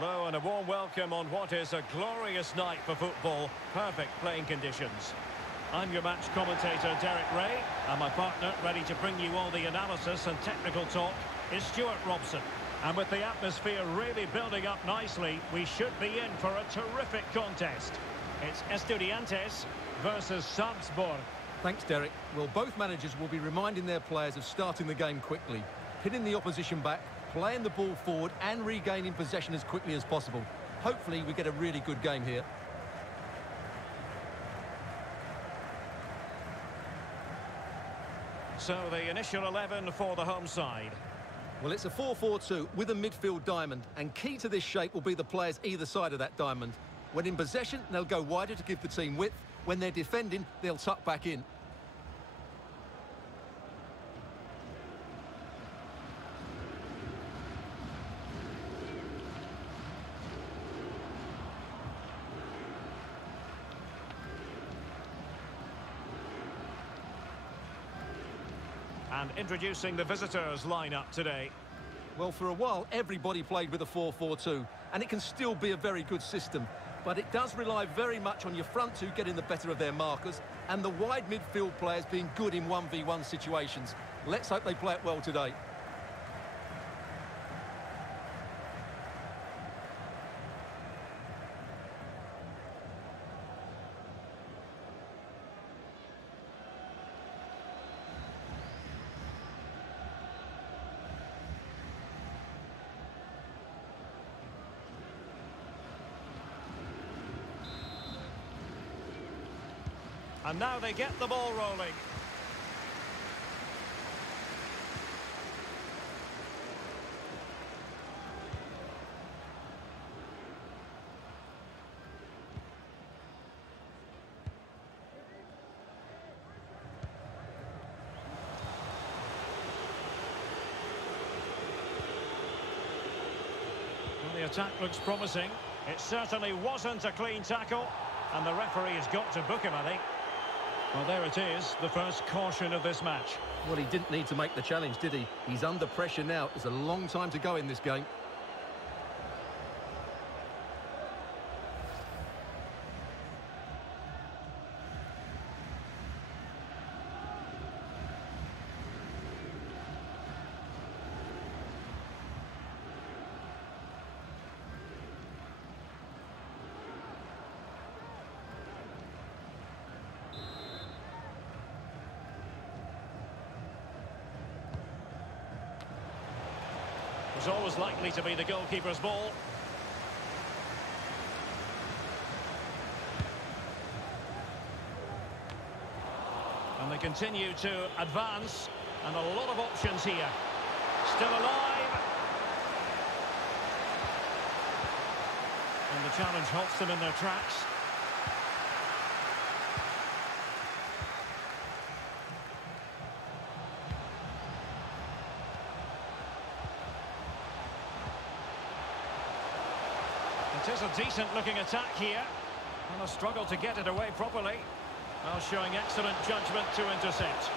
Hello and a warm welcome on what is a glorious night for football. Perfect playing conditions. I'm your match commentator, Derek Ray, and my partner, ready to bring you all the analysis and technical talk, is Stuart Robson. And with the atmosphere really building up nicely, we should be in for a terrific contest. It's Estudiantes versus Salzburg. Thanks, Derek. Well, both managers will be reminding their players of starting the game quickly, pinning the opposition back, playing the ball forward and regaining possession as quickly as possible. Hopefully we get a really good game here. So the initial 11 for the home side. Well, it's a 4-4-2 with a midfield diamond, and key to this shape will be the players either side of that diamond. When in possession, they'll go wider to give the team width. When they're defending, they'll tuck back in. And introducing the visitors lineup today. Well, for a while, everybody played with a 4-4-2, and it can still be a very good system. But it does rely very much on your front two getting the better of their markers, and the wide midfield players being good in 1v1 situations. Let's hope they play it well today. And now they get the ball rolling. Well, the attack looks promising. It certainly wasn't a clean tackle, and the referee has got to book him, I think. Well, there it is, the first caution of this match. Well, he didn't need to make the challenge, did he? He's under pressure now. There's a long time to go in this game. It's always likely to be the goalkeeper's ball. And they continue to advance, and a lot of options here. Still alive. And the challenge halts them in their tracks. It is a decent-looking attack here, and a struggle to get it away properly. While showing excellent judgment to intercept.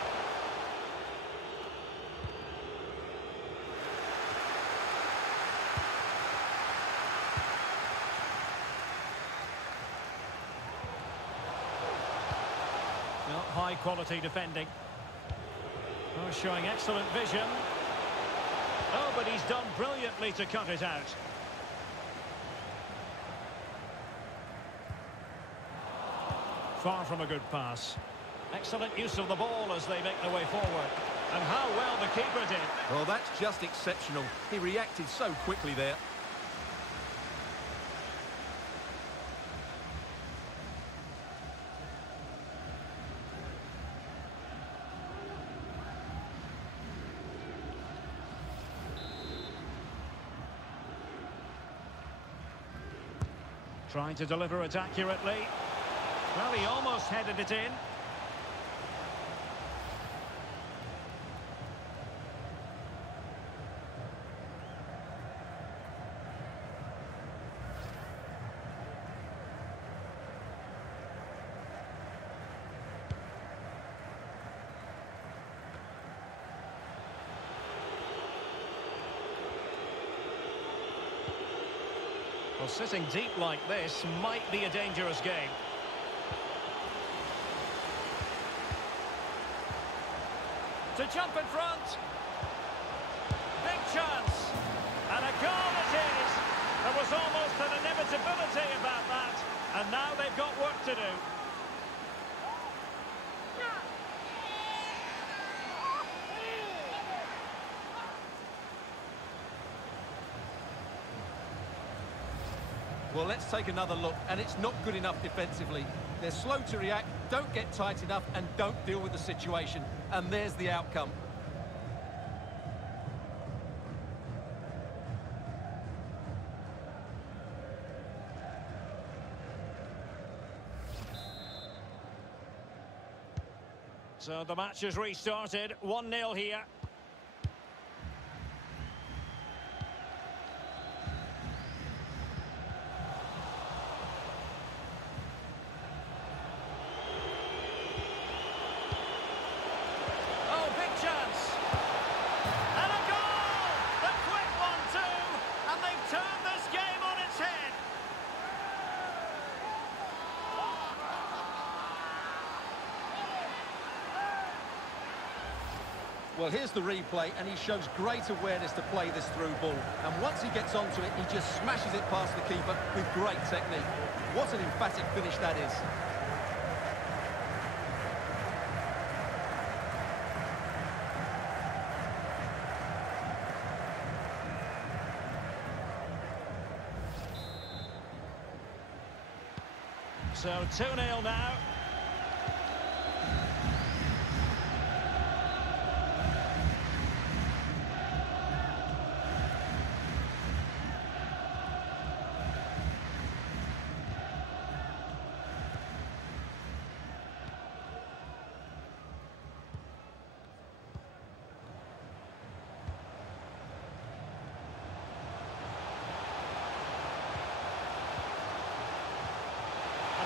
Well, high-quality defending. Oh, showing excellent vision. Oh, but he's done brilliantly to cut it out. Far from a good pass. Excellent use of the ball as they make their way forward. And how well the keeper did. Well, that's just exceptional. He reacted so quickly there. Trying to deliver it accurately. Well, he almost headed it in. Well, sitting deep like this might be a dangerous game. To jump in front. Big chance. And a goal it is. There was almost an inevitability about that. And now they've got work to do. Well, let's take another look, and it's not good enough defensively. They're slow to react, don't get tight enough, and don't deal with the situation. And there's the outcome. So the match has restarted, 1-0 here. Well, here's the replay, and he shows great awareness to play this through ball. And once he gets onto it, he just smashes it past the keeper with great technique. What an emphatic finish that is. So 2-0 now.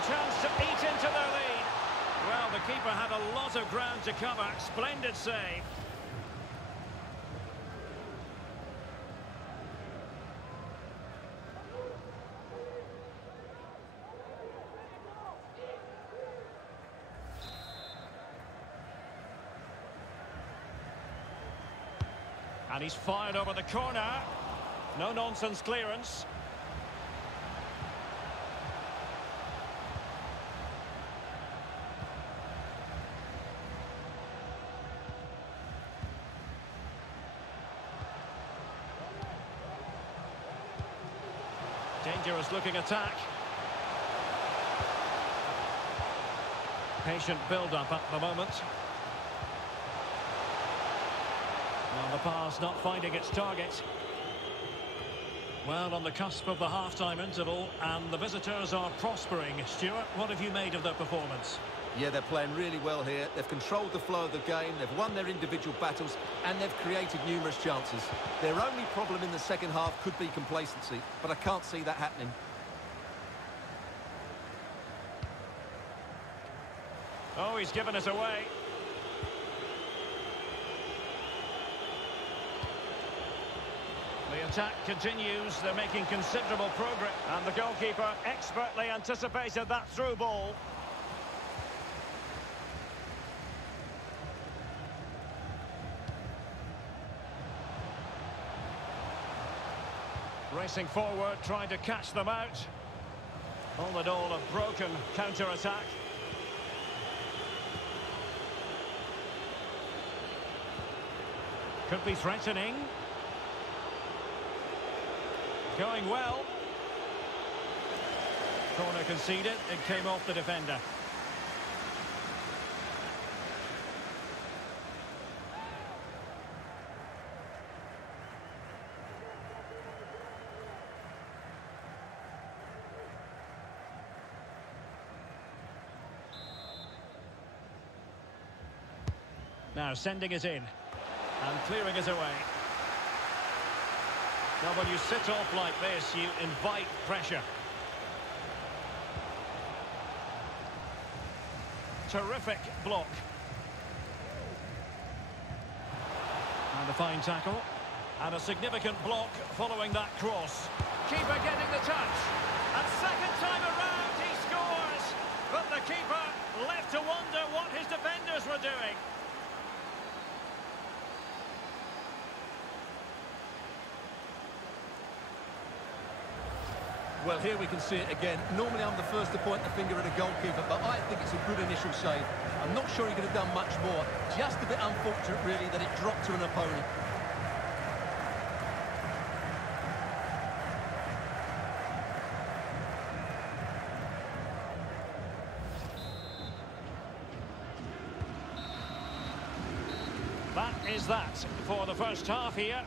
Chance to eat into their lead. Well, the keeper had a lot of ground to cover. Splendid save. And he's fired over the corner. No-nonsense clearance. Dangerous looking attack. Patient build-up at the moment. Well, the pass not finding its target. Well, on the cusp of the half-time interval, and the visitors are prospering. Stuart, what have you made of their performance? Yeah, they're playing really well here. They've controlled the flow of the game, they've won their individual battles, and they've created numerous chances. Their only problem in the second half could be complacency, but I can't see that happening. Oh, he's given us away. The attack continues. They're making considerable progress. And the goalkeeper expertly anticipated that through ball. Racing forward, trying to catch them out. All in all, a broken counter-attack. Could be threatening. Going well. Corner conceded. It came off the defender. Now sending it in. And clearing it away. Now, when you sit off like this, you invite pressure. Terrific block. And a fine tackle. And a significant block following that cross. Keeper getting the touch. And second time around, he scores. But the keeper left to wonder what his defenders were doing. Well, here we can see it again. Normally I'm the first to point the finger at a goalkeeper, but I think it's a good initial save. I'm not sure he could have done much more. Just a bit unfortunate, really, that it dropped to an opponent. That is that for the first half here.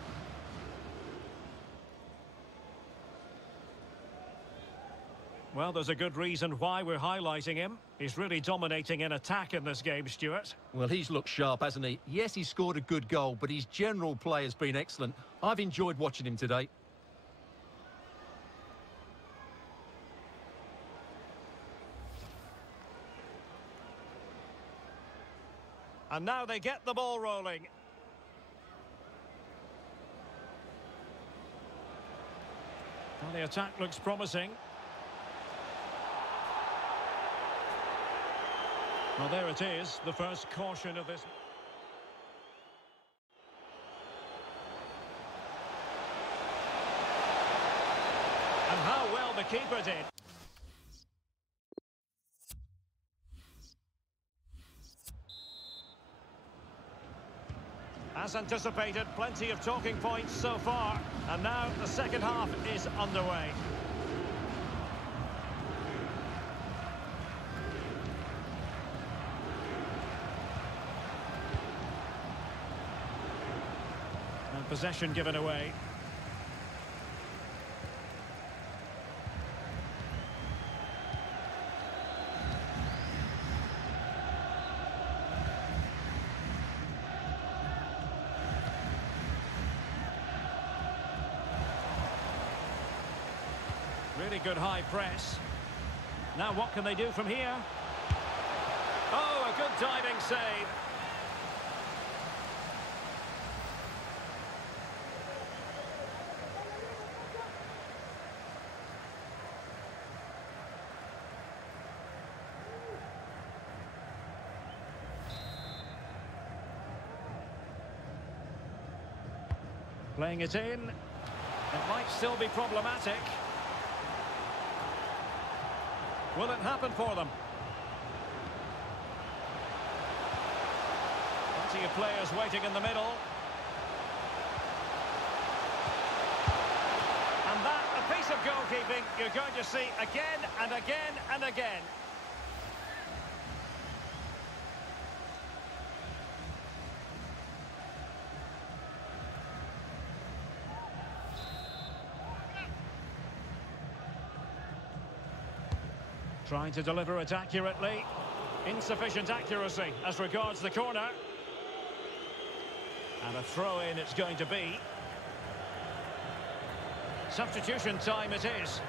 Well, there's a good reason why we're highlighting him. He's really dominating in attack in this game, Stuart. Well, he's looked sharp, hasn't he? Yes, he scored a good goal, but his general play has been excellent. I've enjoyed watching him today. And now they get the ball rolling. Well, the attack looks promising. Well, there it is, the first caution of this. And how well the keeper did. As anticipated, plenty of talking points so far. And now the second half is underway. And possession given away. Really good high press. Now what can they do from here? Oh, a good diving save. Playing it in. It might still be problematic. Will it happen for them? Plenty of players waiting in the middle. And that, a piece of goalkeeping you're going to see again and again and again. Trying to deliver it accurately. Insufficient accuracy as regards the corner. And a throw-in it's going to be. Substitution time it is.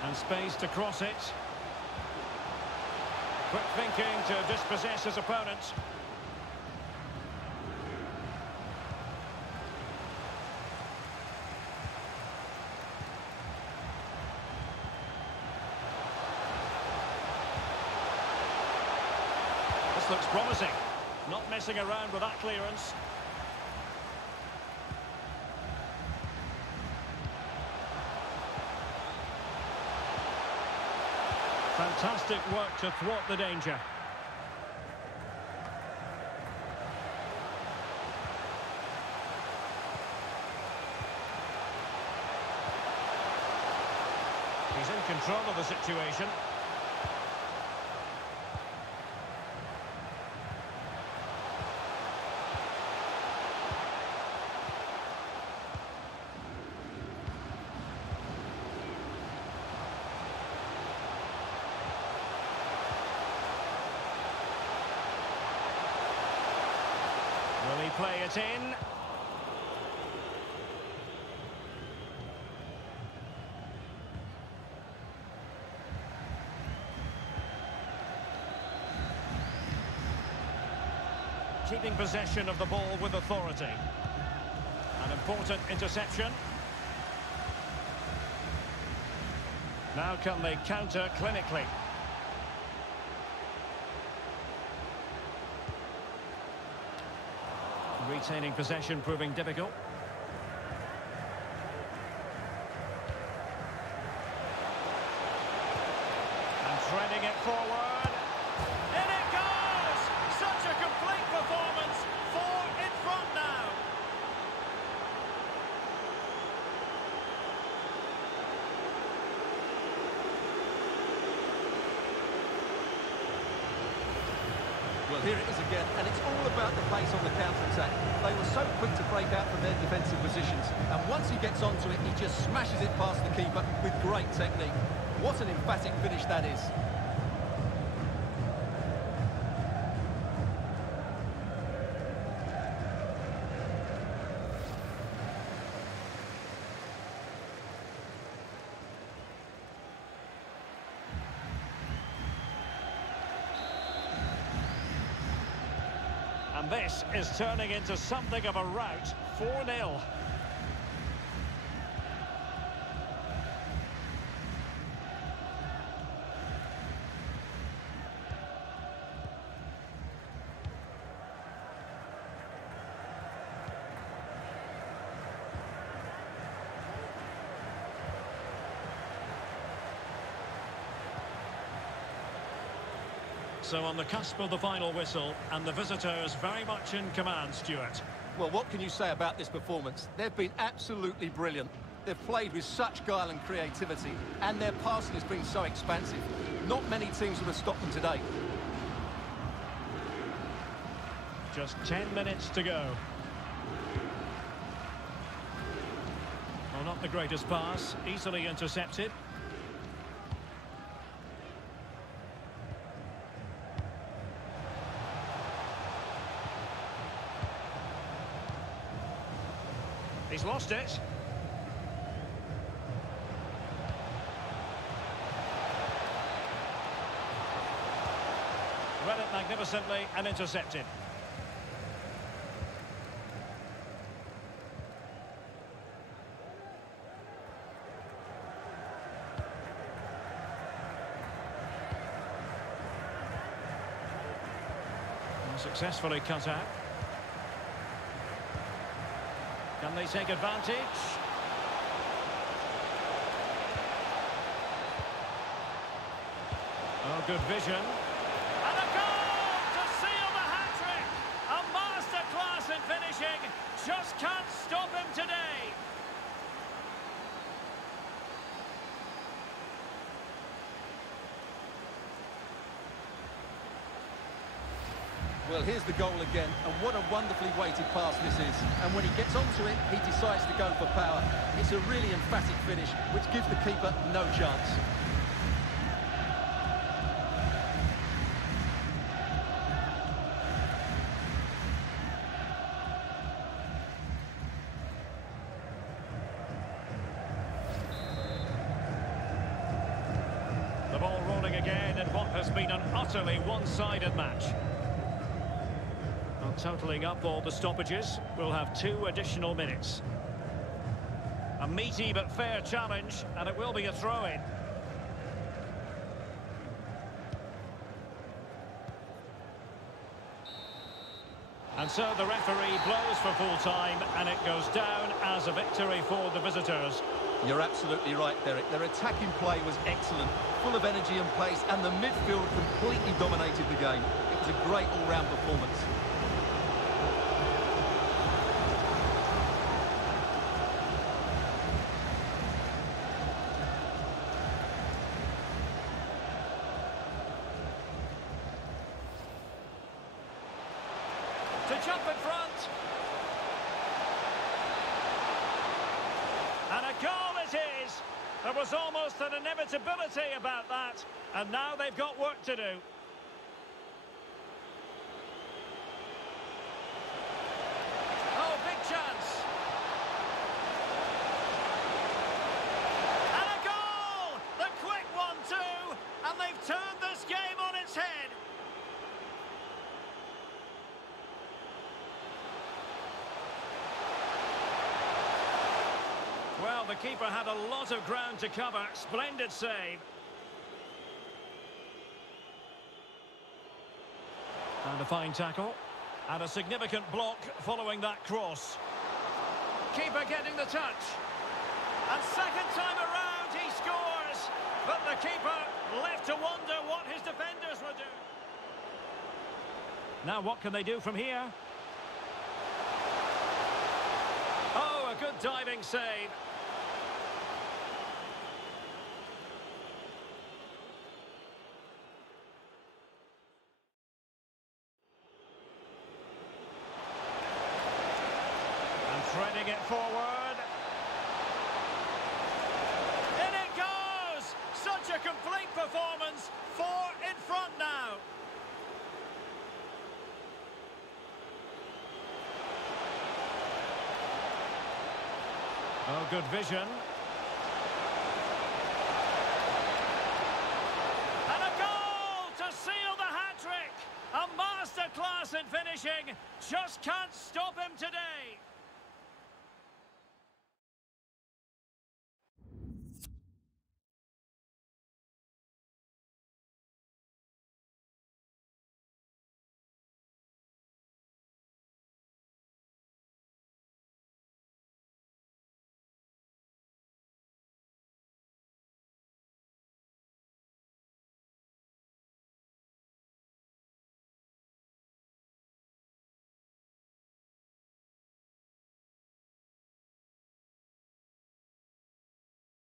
And space to cross it. Quick thinking to dispossess his opponent. This looks promising. Not messing around with that clearance. Fantastic work to thwart the danger. He's in control of the situation. Will he play it in? Keeping possession of the ball with authority. An important interception. Now can they counter clinically? Retaining possession proving difficult. And threading it forward. In it goes! Such a complete performance. 4 in front now. Well, here it is again, and it's all about the pace on the counter-attack. They were so quick to break out from their defensive positions, and once he gets onto it, he just smashes it past the keeper with great technique. What an emphatic finish that is. And this is turning into something of a rout. 4-0. So on the cusp of the final whistle, and the visitors very much in command, Stuart. Well, what can you say about this performance? They've been absolutely brilliant. They've played with such guile and creativity, and their passing has been so expansive. Not many teams would have stopped them today. Just 10 minutes to go. Well, not the greatest pass, easily intercepted. He's lost it. Read it magnificently and intercepted. And successfully cut out. Can they take advantage? Oh, good vision. And a goal to seal the hat-trick! A masterclass in finishing. Just can't stop him today. Well, here's the goal again, and what a wonderfully weighted pass this is. And when he gets onto it, he decides to go for power. It's a really emphatic finish, which gives the keeper no chance. The ball rolling again in what has been an utterly one-sided match. Totaling up all the stoppages, we'll have 2 additional minutes. A meaty but fair challenge, and it will be a throw-in. And so the referee blows for full time, and it goes down as a victory for the visitors. You're absolutely right, Derek. Their attacking play was excellent, full of energy and pace, and the midfield completely dominated the game. It was a great all-round performance. To jump in front. And a goal it is. There was almost an inevitability about that. And now they've got work to do. head. Well, the keeper had a lot of ground to cover. Splendid save. And a fine tackle. And a significant block following that cross. Keeper getting the touch. And second time around, he scores. But the keeper left to wonder what his defenders were doing. Now what can they do from here? Oh, a good diving save. Threading it forward. In it goes! Such a complete performance. 4 in front now. Oh, good vision. And a goal to seal the hat-trick. A masterclass in finishing. Just can't stop him today.